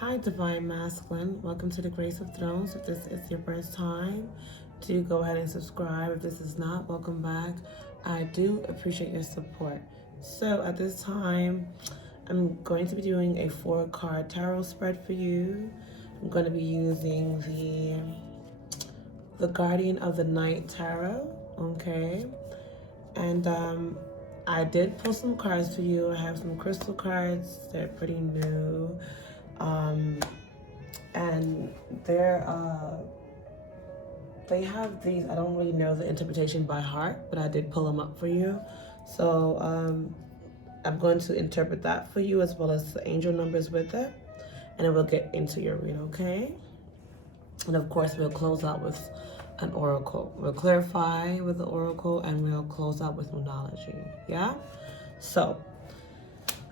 Hi, Divine Masculine. Welcome to the Grace of Thrones. If this is your first time, do go ahead and subscribe. If this is not, welcome back. I do appreciate your support. So at this time, I'm going to be doing a 4-card tarot spread for you. I'm going to be using the Guardian of the Night tarot. Okay, and I did pull some cards for you. I have some crystal cards. They're pretty new. And they have these. I don't really know the interpretation by heart, but I did pull them up for you. So I'm going to interpret that for you as well as the angel numbers with it, and then we'll get into your read, okay? And of course, we'll close out with an oracle. We'll clarify with the oracle, and we'll close out with moonology. Yeah. So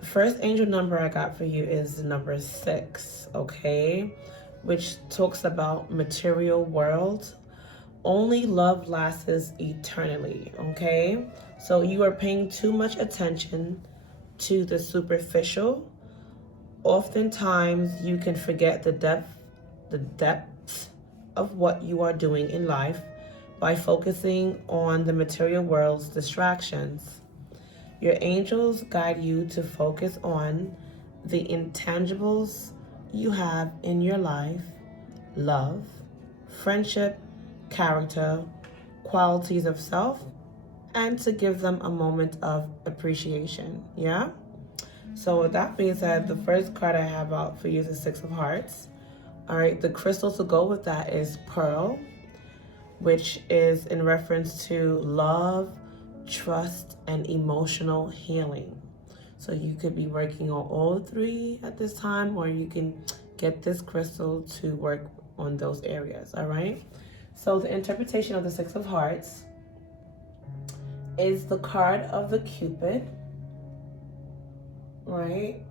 the first angel number I got for you is the number 6, okay? Which talks about material world. Only love lasts eternally, okay? So you are paying too much attention to the superficial. Oftentimes you can forget the depth of what you are doing in life by focusing on the material world's distractions. Your angels guide you to focus on the intangibles you have in your life: love, friendship, character, qualities of self, and to give them a moment of appreciation. Yeah? So with that being said, the first card I have out for you is the 6 of Hearts. All right, the crystal to go with that is pearl, which is in reference to love, trust, and emotional healing. So you could be working on all 3 at this time, or you can get this crystal to work on those areas, all right? So the interpretation of the 6 of Hearts is the card of the Cupid, right?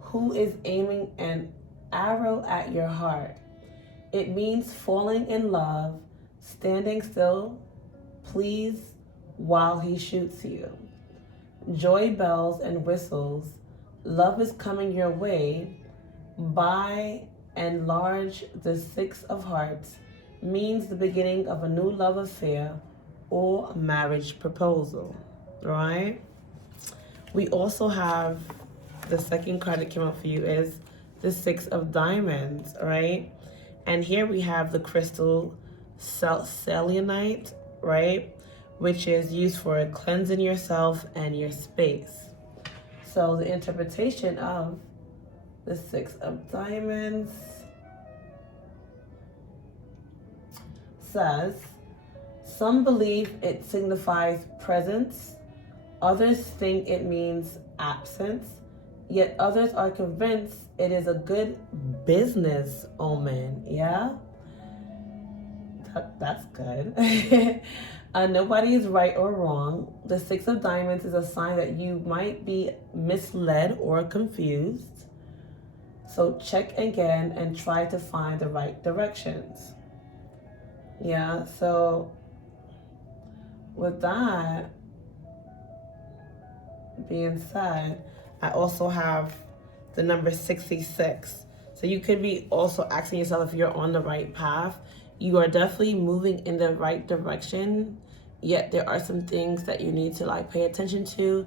Who is aiming an arrow at your heart. It means falling in love, standing still, please, while he shoots you. Joy bells and whistles, love is coming your way. By and large, the 6 of Hearts means the beginning of a new love affair or a marriage proposal, right? We also have the second card that came out for you is the 6 of Diamonds, right? And here we have the crystal selenite, right? Which is used for cleansing yourself and your space. So the interpretation of the 6 of Diamonds says, some believe it signifies presence, others think it means absence, yet others are convinced it is a good business omen. Yeah? That's good. Nobody is right or wrong. The 6 of Diamonds is a sign that you might be misled or confused. So check again and try to find the right directions. Yeah, so with that being said, I also have the number 66. So you could be also asking yourself if you're on the right path. You are definitely moving in the right direction, yet there are some things that you need to pay attention to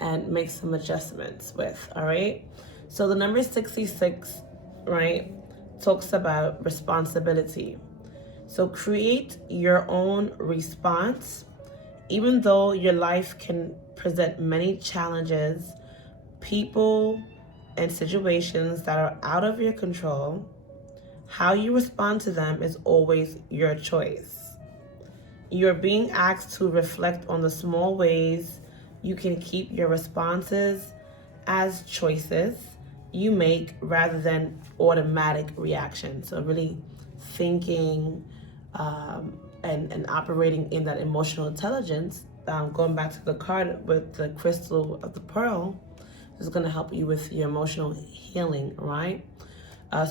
and make some adjustments with, all right? So the number 66, right, talks about responsibility. So create your own response. Even though your life can present many challenges, people, and situations that are out of your control, how you respond to them is always your choice. You're being asked to reflect on the small ways you can keep your responses as choices you make rather than automatic reactions. So really thinking and operating in that emotional intelligence. Going back to the card with the crystal of the pearl, is going to help you with your emotional healing, right?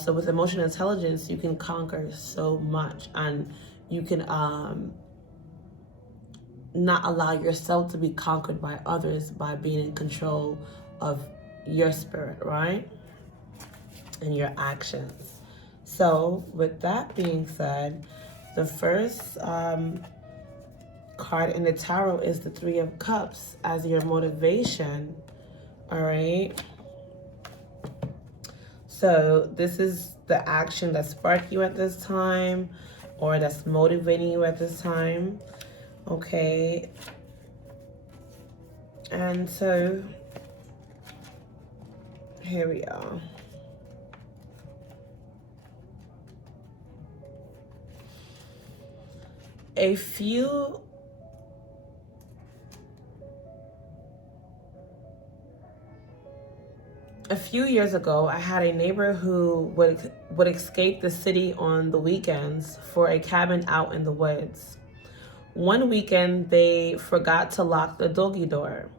So with emotional intelligence, you can conquer so much, and you can not allow yourself to be conquered by others by being in control of your spirit, right? and your actions. So with that being said, the first card in the tarot is the Three of Cups as your motivation. All right. So this is the action that sparked you at this time, or that's motivating you at this time. Okay. And so here we are. A few years ago, I had a neighbor who would escape the city on the weekends for a cabin out in the woods. One weekend, they forgot to lock the doggy door.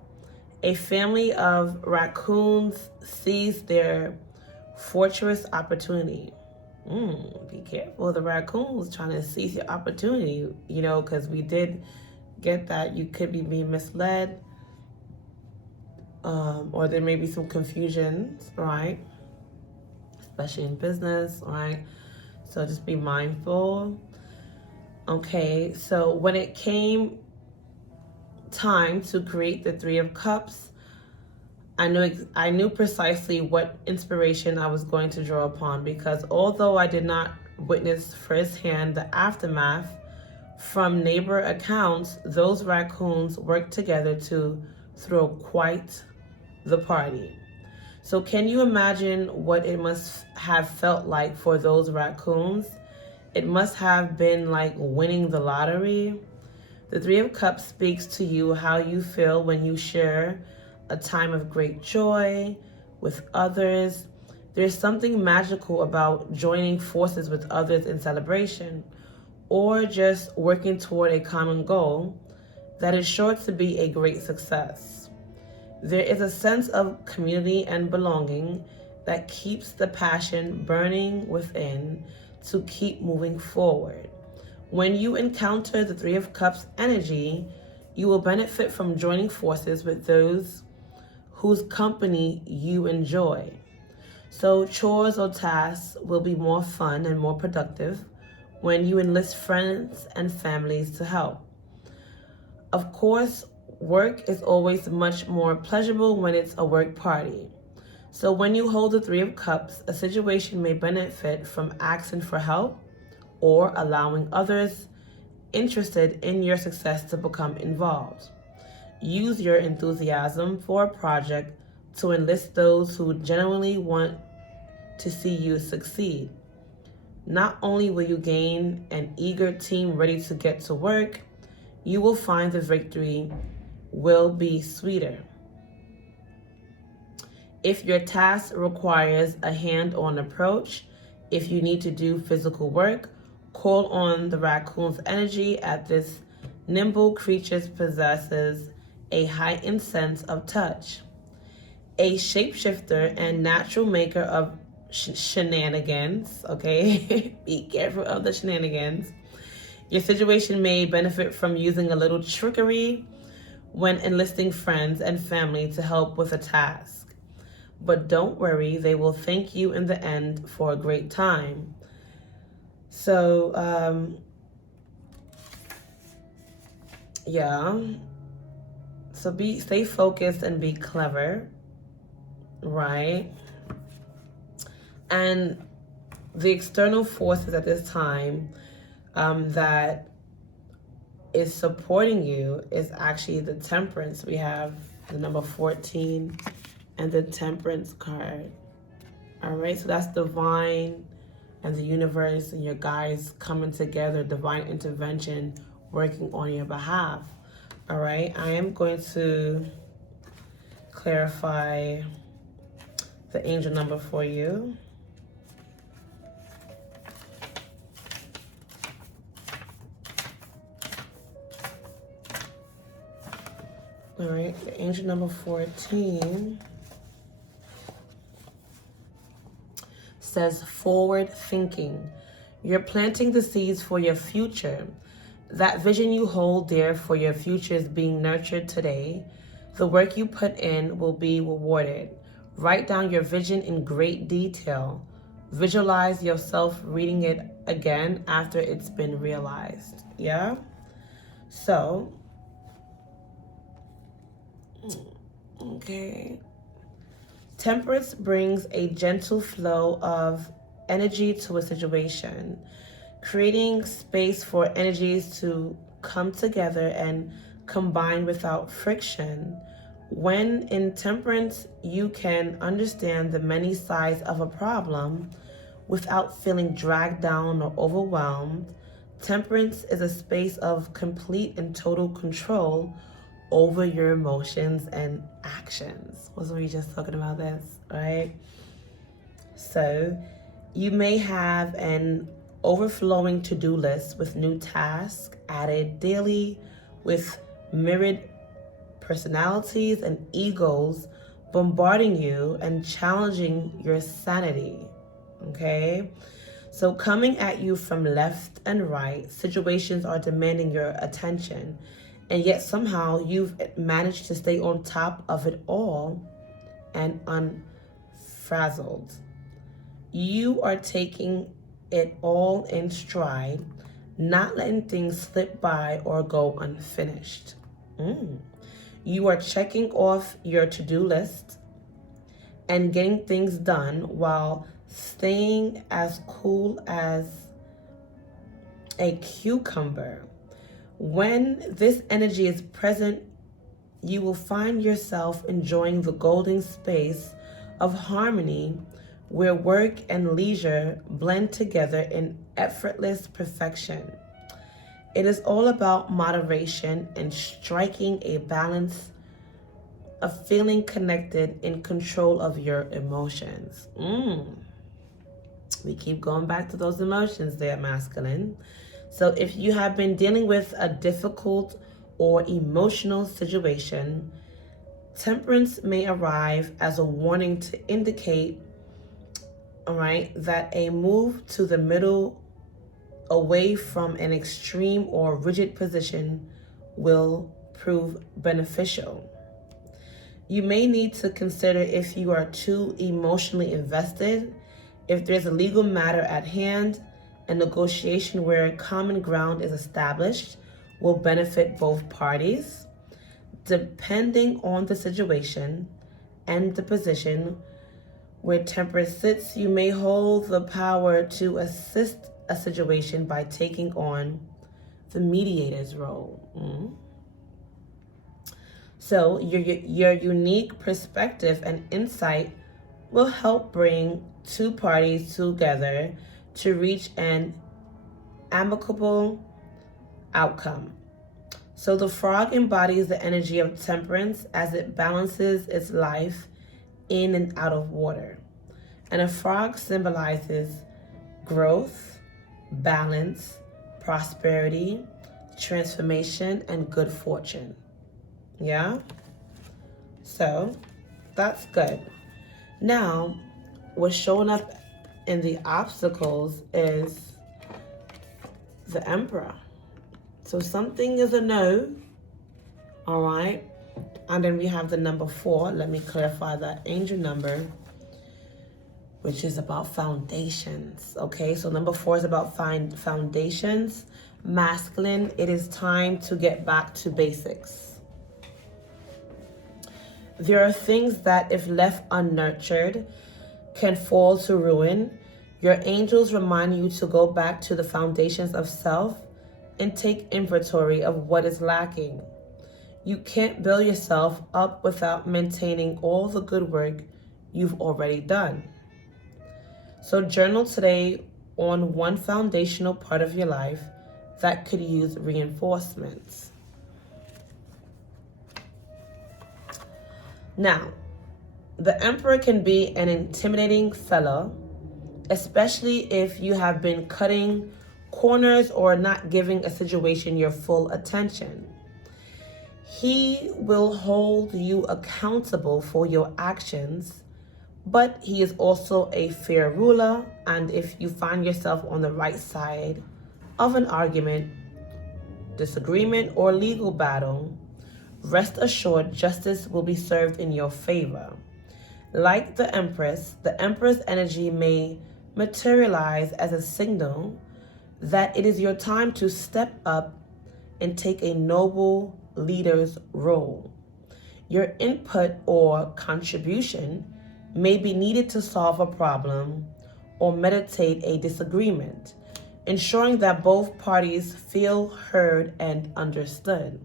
A family of raccoons seized their fortress opportunity. Be careful, the raccoons trying to seize your opportunity, you know, because we did get that you could be being misled. Or there may be some confusions, right? Especially in business, right? So just be mindful. Okay, so when it came time to create the Three of Cups, I knew precisely what inspiration I was going to draw upon, because although I did not witness firsthand the aftermath, from neighbor accounts, those raccoons worked together to throw quite the party. So can you imagine what it must have felt like for those raccoons? It must have been like winning the lottery. The Three of Cups speaks to you how you feel when you share a time of great joy with others. There's something magical about joining forces with others in celebration, or just working toward a common goal that is sure to be a great success. There is a sense of community and belonging that keeps the passion burning within to keep moving forward. When you encounter the Three of Cups energy, you will benefit from joining forces with those whose company you enjoy. So chores or tasks will be more fun and more productive when you enlist friends and families to help. Of course, work is always much more pleasurable when it's a work party. So when you hold the Three of Cups, a situation may benefit from asking for help or allowing others interested in your success to become involved. Use your enthusiasm for a project to enlist those who genuinely want to see you succeed. Not only will you gain an eager team ready to get to work, you will find the victory will be sweeter. If your task requires a hand-on approach, if you need to do physical work, call on the raccoon's energy at this nimble creature possesses a heightened sense of touch. A shapeshifter and natural maker of shenanigans, okay? Be careful of the shenanigans. Your situation may benefit from using a little trickery when enlisting friends and family to help with a task. But don't worry, they will thank you in the end for a great time. So, yeah. So stay focused and be clever, right? And the external forces at this time that is supporting you is actually the Temperance. We have the number 14 and the Temperance card. All right, so that's divine and the universe and your guides coming together, divine intervention working on your behalf. All right, I am going to clarify the angel number for you. All right, the angel number 14 says forward thinking. You're planting the seeds for your future. That vision you hold dear for your future is being nurtured today. The work you put in will be rewarded. Write down your vision in great detail. Visualize yourself reading it again after it's been realized. Yeah? So, okay. Temperance brings a gentle flow of energy to a situation, creating space for energies to come together and combine without friction. When in temperance, you can understand the many sides of a problem without feeling dragged down or overwhelmed. Temperance is a space of complete and total control over your emotions and actions. Wasn't we just talking about this, right? So you may have an overflowing to-do list with new tasks added daily, with myriad personalities and egos bombarding you and challenging your sanity. Okay? So coming at you from left and right, situations are demanding your attention. And yet somehow you've managed to stay on top of it all and unfrazzled. You are taking it all in stride, not letting things slip by or go unfinished. You are checking off your to-do list and getting things done while staying as cool as a cucumber. When this energy is present, you will find yourself enjoying the golden space of harmony where work and leisure blend together in effortless perfection. It is all about moderation and striking a balance of feeling connected, in control of your emotions. We keep going back to those emotions there, masculine. So if you have been dealing with a difficult or emotional situation, temperance may arrive as a warning to indicate, all right, that a move to the middle, away from an extreme or rigid position, will prove beneficial. You may need to consider if you are too emotionally invested, if there's a legal matter at hand. A negotiation where common ground is established will benefit both parties. Depending on the situation and the position where temperance sits, you may hold the power to assist a situation by taking on the mediator's role. So your unique perspective and insight will help bring two parties together to reach an amicable outcome. So the frog embodies the energy of temperance as it balances its life in and out of water. And a frog symbolizes growth, balance, prosperity, transformation, and good fortune. Yeah? So that's good. Now, what's showing up in the obstacles is the Emperor. So something is a no, all right? And then we have the number 4. Let me clarify that angel number, which is about foundations, okay? So number 4 is about foundations. Masculine, it is time to get back to basics. There are things that, if left unnurtured, can fall to ruin. Your angels remind you to go back to the foundations of self and take inventory of what is lacking. You can't build yourself up without maintaining all the good work you've already done. So journal today on one foundational part of your life that could use reinforcements. Now, the Emperor can be an intimidating fellow, especially if you have been cutting corners or not giving a situation your full attention. He will hold you accountable for your actions, but he is also a fair ruler, and if you find yourself on the right side of an argument, disagreement, or legal battle, rest assured justice will be served in your favor. Like the Empress energy may materialize as a signal that it is your time to step up and take a noble leader's role. Your input or contribution may be needed to solve a problem or mediate a disagreement, ensuring that both parties feel heard and understood.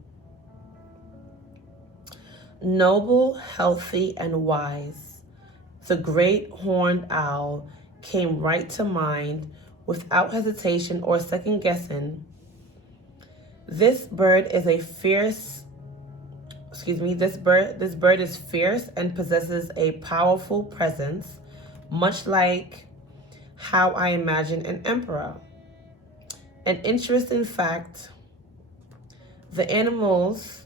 Noble, healthy, and wise, the great horned owl came right to mind without hesitation or second guessing. This bird is this bird is fierce and possesses a powerful presence, much like how I imagine an emperor. An interesting fact, the animals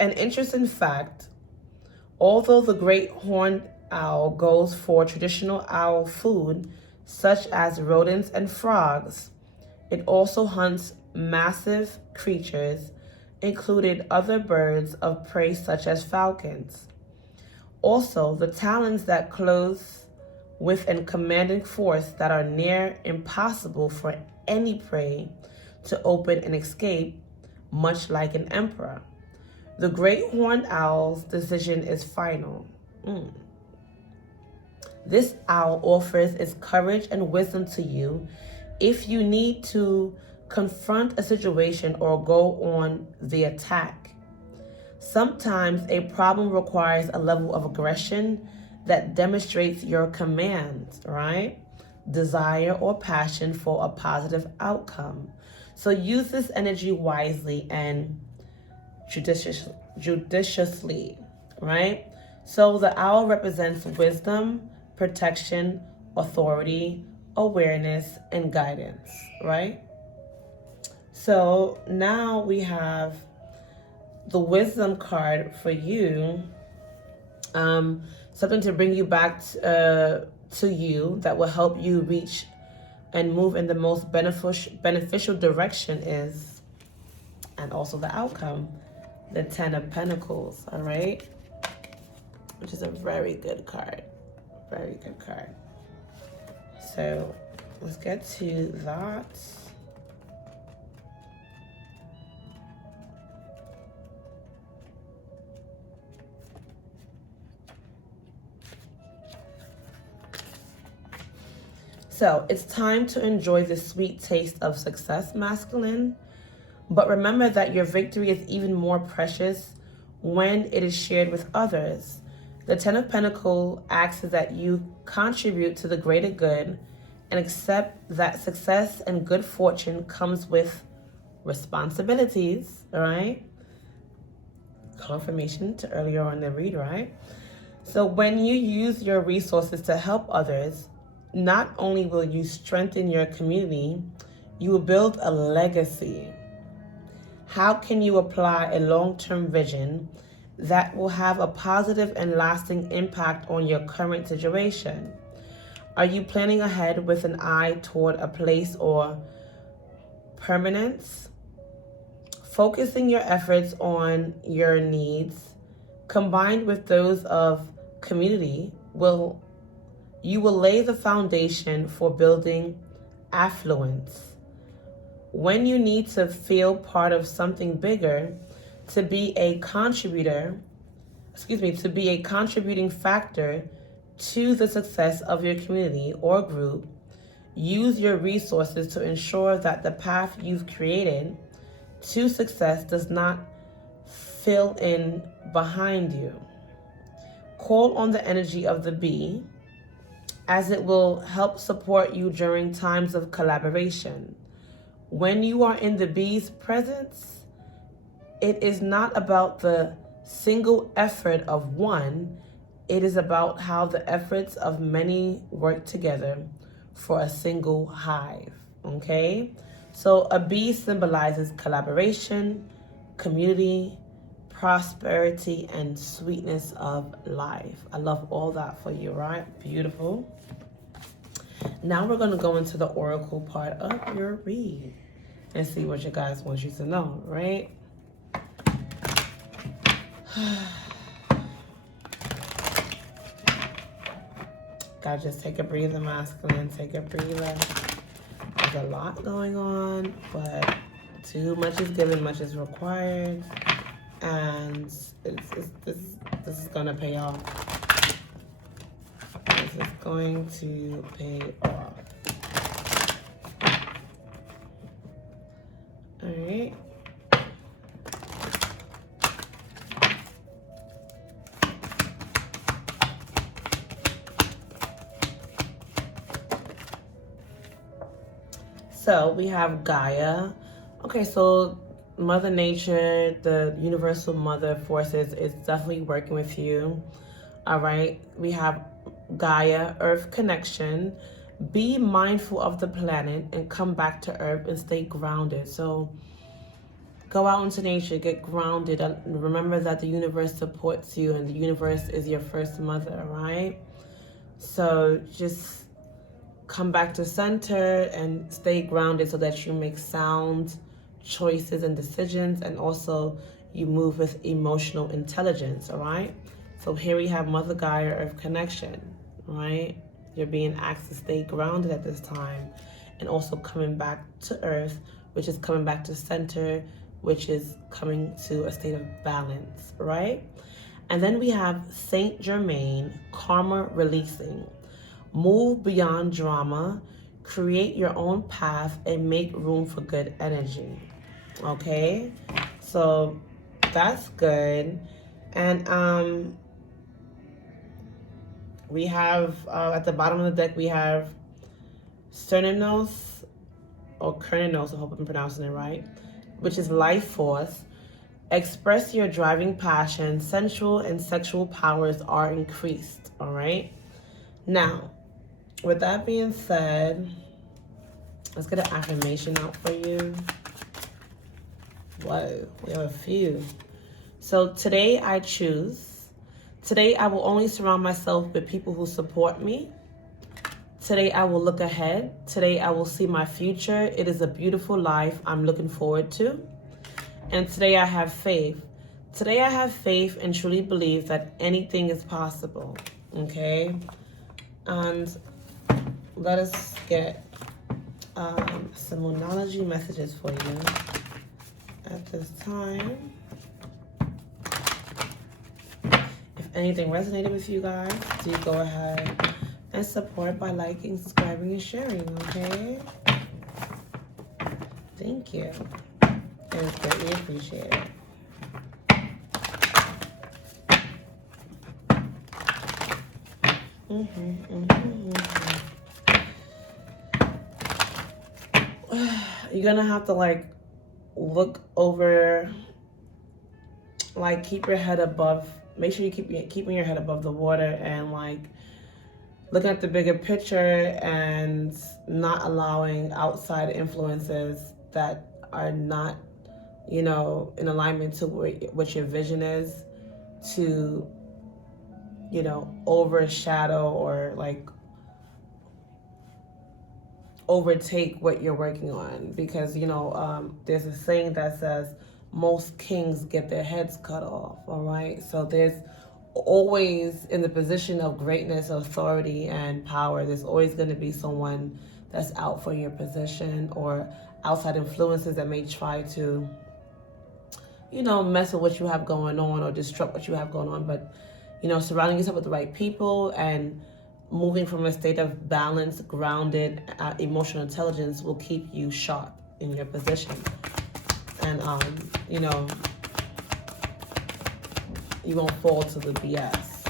an interesting fact, although the great horned owl goes for traditional owl food, such as rodents and frogs, it also hunts massive creatures, including other birds of prey such as falcons. Also, the talons that close with a commanding force that are near impossible for any prey to open and escape, much like an emperor. The great horned owl's decision is final. This owl offers its courage and wisdom to you if you need to confront a situation or go on the attack. Sometimes a problem requires a level of aggression that demonstrates your command, right? Desire or passion for a positive outcome. So use this energy wisely and judiciously, right? So the owl represents wisdom, protection, authority, awareness, and guidance, right? So now we have the wisdom card for you, something to bring you back to you that will help you reach and move in the most beneficial direction is, and also the outcome, the Ten of Pentacles, all right? Which is a very good card. Very good card. So let's get to that. So it's time to enjoy the sweet taste of success, masculine. But remember that your victory is even more precious when it is shared with others. The Ten of Pentacles asks that you contribute to the greater good and accept that success and good fortune comes with responsibilities, all right? Confirmation to earlier on the read, right? So when you use your resources to help others, not only will you strengthen your community, you will build a legacy. How can you apply a long-term vision that will have a positive and lasting impact on your current situation? Are you planning ahead with an eye toward a place or permanence? Focusing your efforts on your needs combined with those of community you will lay the foundation for building affluence. When you need to feel part of something bigger, to be a contributing factor to the success of your community or group, use your resources to ensure that the path you've created to success does not fill in behind you. Call on the energy of the bee, as it will help support you during times of collaboration. When you are in the bee's presence, it is not about the single effort of one, it is about how the efforts of many work together for a single hive, okay? So a bee symbolizes collaboration, community, prosperity, and sweetness of life. I love all that for you, right? Beautiful. Now we're going to go into the oracle part of your read. and see what you guys want you to know, right? Gotta just take a breather, masculine. Take a breather. There's a lot going on, but too much is given, much is required, and this is gonna pay off. This is going to pay off. All right. So we have Gaia. Okay, so Mother Nature, the universal mother forces, is definitely working with you. All right. We have Gaia, Earth connection. Be mindful of the planet and come back to Earth and stay grounded. So go out into nature, get grounded, and remember that the universe supports you and the universe is your first mother, right? So just come back to center and stay grounded so that you make sound choices and decisions, and also you move with emotional intelligence, all right? So here we have Mother Gaia, Earth connection, right? You're being asked to stay grounded at this time, and also coming back to Earth, which is coming back to center, which is coming to a state of balance, right? And then we have Saint Germain, karma releasing. Move beyond drama, create your own path, and make room for good energy. Okay, so that's good. And we have at the bottom of the deck we have Sternanos or Kernanos, I hope I'm pronouncing it right, which is life force. Express your driving passion. Sensual and sexual powers are increased. All right. Now, with that being said, let's get an affirmation out for you. Whoa, we have a few. So today I choose. Today I will only surround myself with people who support me. Today I will look ahead. Today I will see my future. It is a beautiful life I'm looking forward to. And today I have faith. Today I have faith and truly believe that anything is possible. Okay? And let us get some monology messages for you at this time. If anything resonated with you guys, do go ahead and support by liking, subscribing, and sharing, okay? Thank you. It is greatly appreciated. You're gonna have to like look over, like keep your head above, make sure you keeping your head above the water, and like looking at the bigger picture and not allowing outside influences that are not, you know, in alignment to what your vision is to, you know, overshadow or like overtake what you're working on. Because, you know, there's a saying that says most kings get their heads cut off, all right? So there's always, in the position of greatness, authority, and power, there's always going to be someone that's out for your position, or outside influences that may try to, you know, mess with what you have going on or disrupt what you have going on. But, you know, surrounding yourself with the right people and moving from a state of balance, grounded, emotional intelligence will keep you sharp in your position. And, you know, you won't fall to the BS.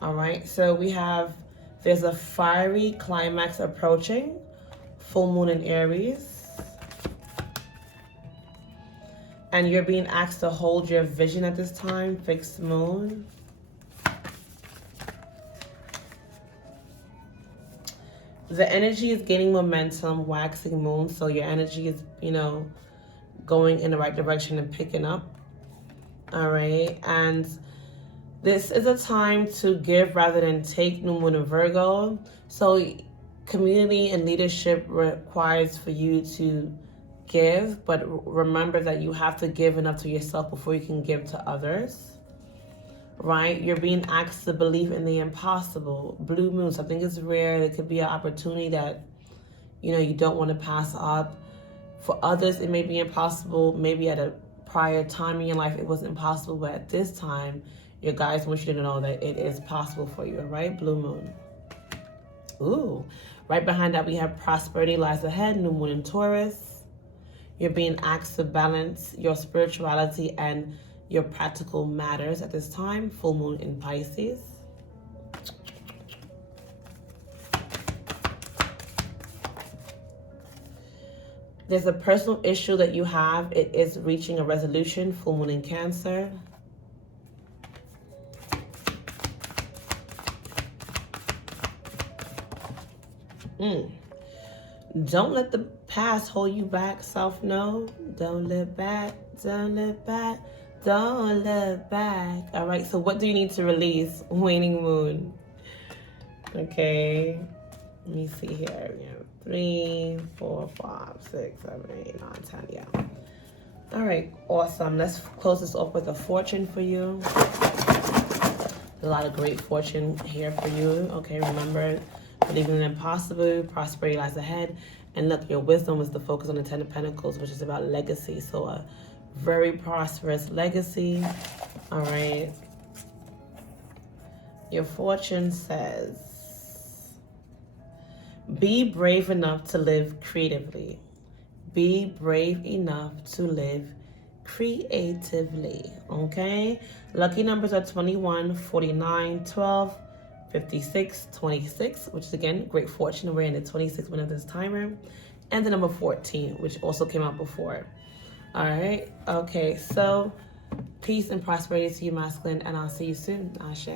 All right, so we have, there's a fiery climax approaching, full moon in Aries. And you're being asked to hold your vision at this time, fixed moon. The energy is gaining momentum, waxing moon. So your energy is, you know, going in the right direction and picking up. All right. And this is a time to give rather than take, new moon in Virgo. So Community and leadership requires for you to give, but remember that you have to give enough to yourself before you can give to others. Right? You're being asked to believe in the impossible. Blue moon, something is rare. There could be an opportunity that, you don't want to pass up. For others, it may be impossible. Maybe at a prior time in your life, it wasn't possible. But at this time, your guides want you to know that it is possible for you, right? Blue moon. Ooh. Right behind that, we have prosperity lies ahead. New moon in Taurus. You're being asked to balance your spirituality and your practical matters at this time. Full moon in Pisces. There's a personal issue that you have. It is reaching a resolution. Full moon in Cancer. Don't let the past hold you back. Self no. Don't look back. Don't look back. Don't look back. All right. So what do you need to release? Waning moon. Okay. Let me see here. We have 3, 4, 5, 6, 7, 8, 9, 10. Yeah. All right. Awesome. Let's close this off with a fortune for you. A lot of great fortune here for you. Okay. Remember, believing in the impossible, prosperity lies ahead. And look, your wisdom was the focus on the 10 of Pentacles, which is about legacy. So a very prosperous legacy. All right. Your fortune says, be brave enough to live creatively. Be brave enough to live creatively. Okay. Lucky numbers are 21, 49, 12, 56, 26, which is again great fortune. We're in the 26 minutes this timer, and the number 14, which also came out before. All right. Okay. So peace and prosperity to you, masculine, and I'll see you soon. Ashe.